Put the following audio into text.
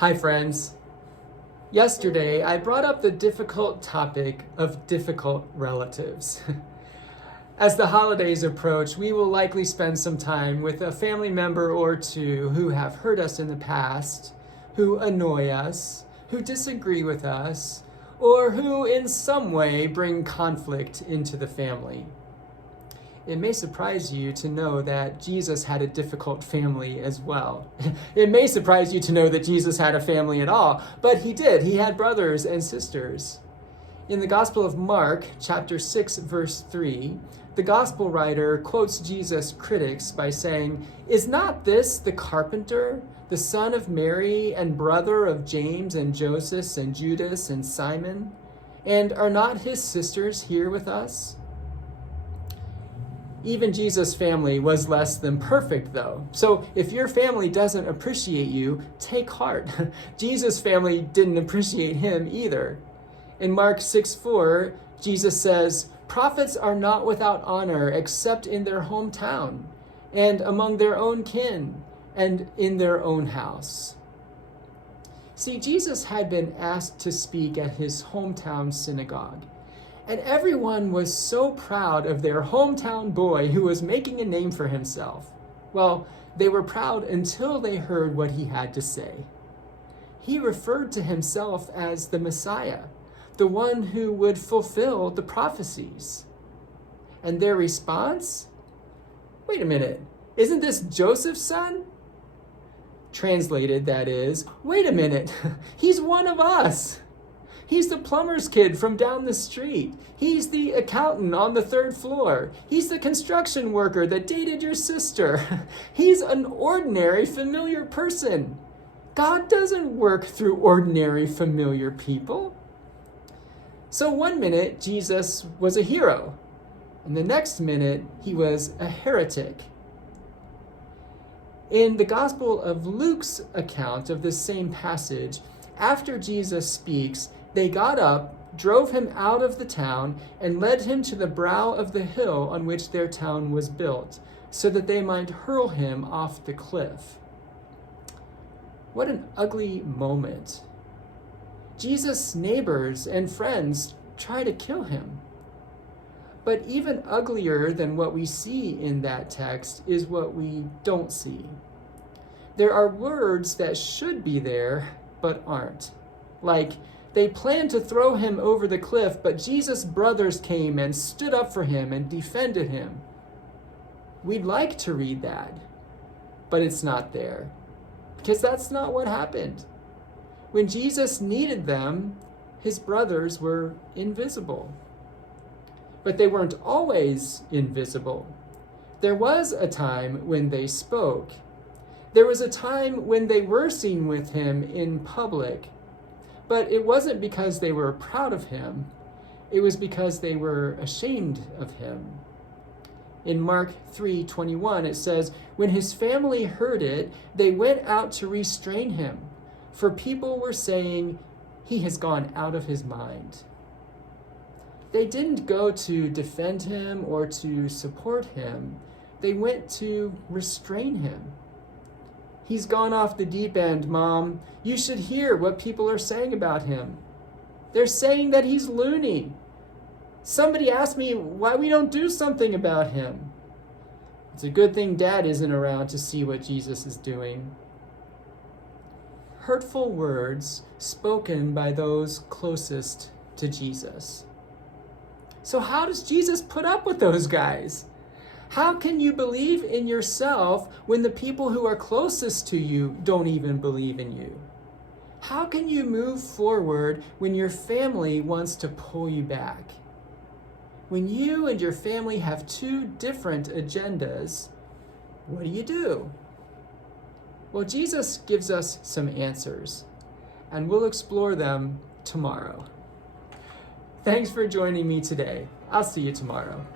Hi, friends. Yesterday, I brought up the difficult topic of difficult relatives. As the holidays approach, we will likely spend some time with a family member or two who have hurt us in the past, who annoy us, who disagree with us, or who in some way bring conflict into the family. It may surprise you to know that Jesus had a difficult family as well. It may surprise you to know that Jesus had a family at all, but he did. He had brothers and sisters. In the Gospel of Mark, chapter 6, verse 3, the Gospel writer quotes Jesus' critics by saying, "Is not this the carpenter, the son of Mary and brother of James and Joseph and Judas and Simon? And are not his sisters here with us?" Even Jesus' family was less than perfect, though. So if your family doesn't appreciate you, take heart. Jesus' family didn't appreciate him either. In Mark 6:4, Jesus says, "Prophets are not without honor except in their hometown, and among their own kin, and in their own house." See, Jesus had been asked to speak at his hometown synagogue. And everyone was so proud of their hometown boy who was making a name for himself. Well, they were proud until they heard what he had to say. He referred to himself as the Messiah, the one who would fulfill the prophecies. And their response? Wait a minute, isn't this Joseph's son? Translated, that is, wait a minute, he's one of us. He's the plumber's kid from down the street. He's the accountant on the third floor. He's the construction worker that dated your sister. He's an ordinary, familiar person. God doesn't work through ordinary, familiar people. So one minute, Jesus was a hero, and the next minute, he was a heretic. In the Gospel of Luke's account of this same passage, after Jesus speaks, they got up, drove him out of the town, and led him to the brow of the hill on which their town was built, so that they might hurl him off the cliff. What an ugly moment. Jesus' neighbors and friends try to kill him. But even uglier than what we see in that text is what we don't see. There are words that should be there, but aren't. Like, they planned to throw him over the cliff, but Jesus' brothers came and stood up for him and defended him. We'd like to read that, but it's not there, because that's not what happened. When Jesus needed them, his brothers were invisible. But they weren't always invisible. There was a time when they spoke. There was a time when they were seen with him in public. But it wasn't because they were proud of him. It was because they were ashamed of him. In Mark 3:21, it says, "When his family heard it, they went out to restrain him, for people were saying, 'He has gone out of his mind.'" They didn't go to defend him or to support him. They went to restrain him. "He's gone off the deep end, Mom. You should hear what people are saying about him. They're saying that he's loony. Somebody asked me why we don't do something about him." It's a good thing Dad isn't around to see what Jesus is doing. Hurtful words spoken by those closest to Jesus. So how does Jesus put up with those guys? How can you believe in yourself when the people who are closest to you don't even believe in you? How can you move forward when your family wants to pull you back? When you and your family have two different agendas, what do? Well, Jesus gives us some answers, and we'll explore them tomorrow. Thanks for joining me today. I'll see you tomorrow.